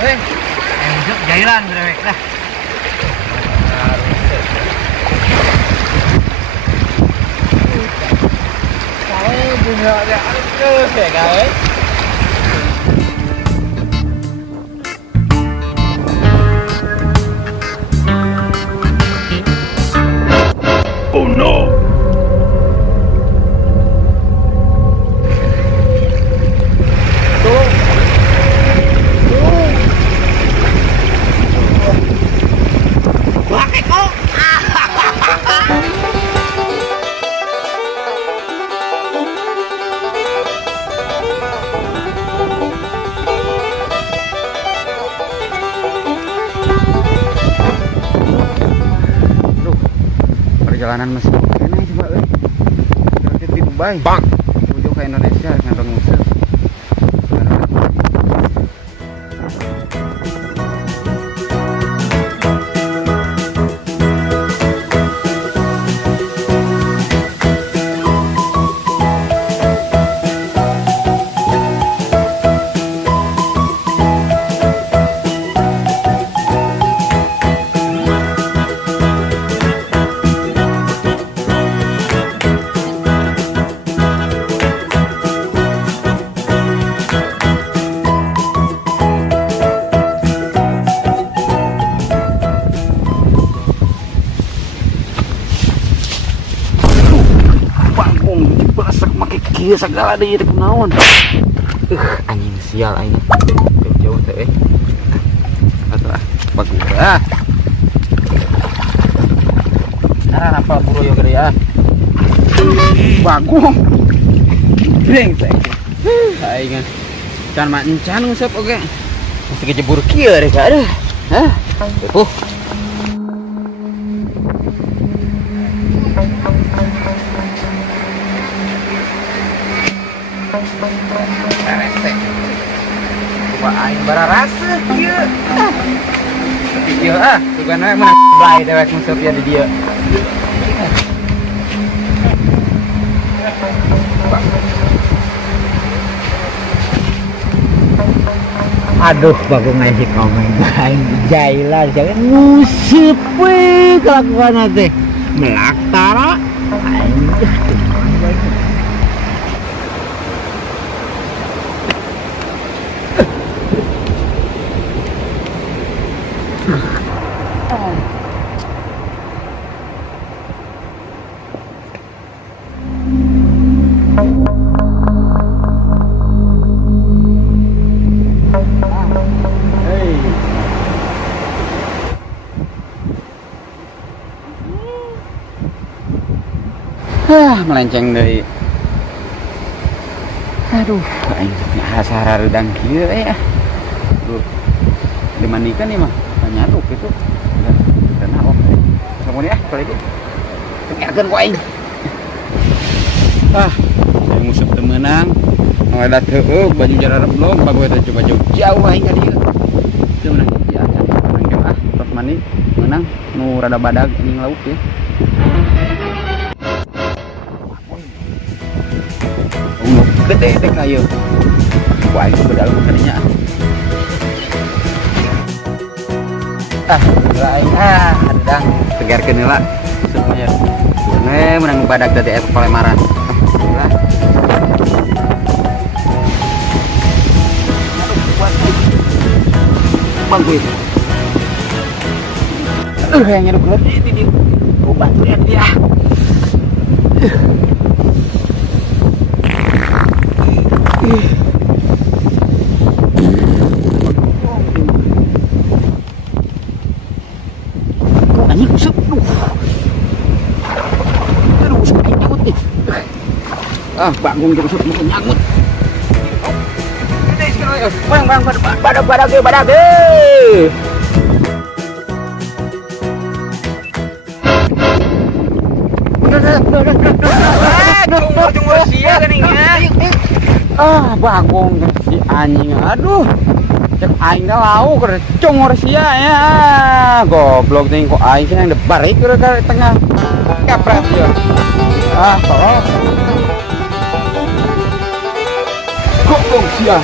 Lanjut jailan brewek dah. Kau punya ada terus ya kau. Oh no! Perjalanan masih enak coba di Dubai bang menuju ke Indonesia dengan musuh. Iya segala deh itu kenaon. Anjing sial anjing. Jauh teh. Atuh bagus ah. Nah, apa buru yo gede ya. Bagus. Breng teh. Aing kan mancan ngusap oge. Masih kejebur kieu rek aduh. Hah? Coba aing bara rasa kieu. Tapi kieu sugan we menang blay dewek nguseup ya di dieu. Aduh, bagus ngasih komen aing jailan jangan nguseup we kelakuan teh. Melak tara aing melenceng dari aduh aing hasara redang kieu ya. Duh. Dimandikan nih mah nyaduk itu. Dan awak. Kemudian kalau itu tengerkeun ku aing. Yang musuh teu meunang. Ngadat heueuh baju jarak belum bagus teh coba jauh aing ka dieu. Teu meunang ya acan. Menang jauh terus mani meunang nu rada badag ning lauk ya. Gede teh kayu. Wah, itu bedalam kaninya. Lain adang tegarkeun heula supaya menang badag tadi Palemaran. Lah. Bagus. Yang nyeruk di obat dia. Anjing usep. Aduh, usep nyagut nih. Bangun jadi usep mau nyagut. Bang, badak deh. Tunggu sia geningnya. Bangun si anjing. Aduh. Cek aing dah lau keur congor sia ya. Goblok teuing kok aing cenah debar itu ke tengah. Kaprat ya. Tolong. Goblok sia.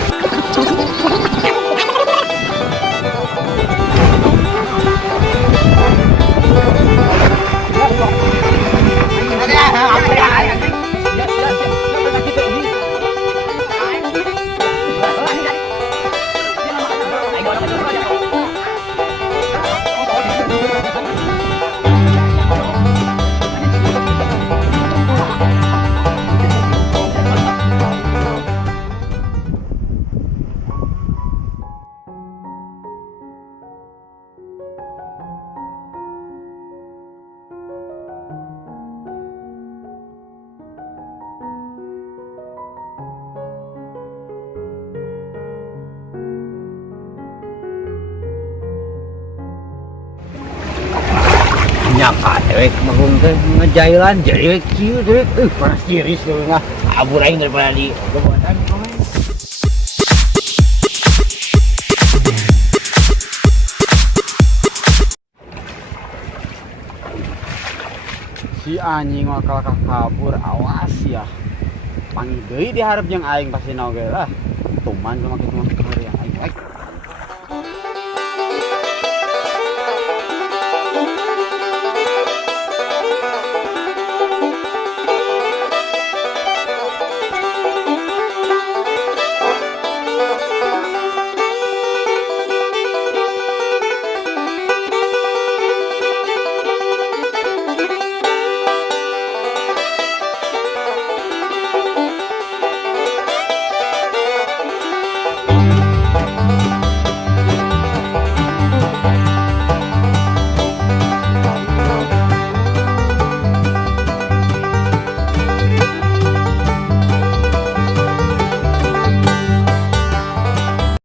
nyangka dewek magung teh ngejailan jadi kieu dewek panas tiris dewek mah abur aing daripada di gobotan komen. Si anjing mah kalahkah kabur, awas ya. Panggil deui diharap jeung aing pasti naon ge lah. Tuman sama kitu mah.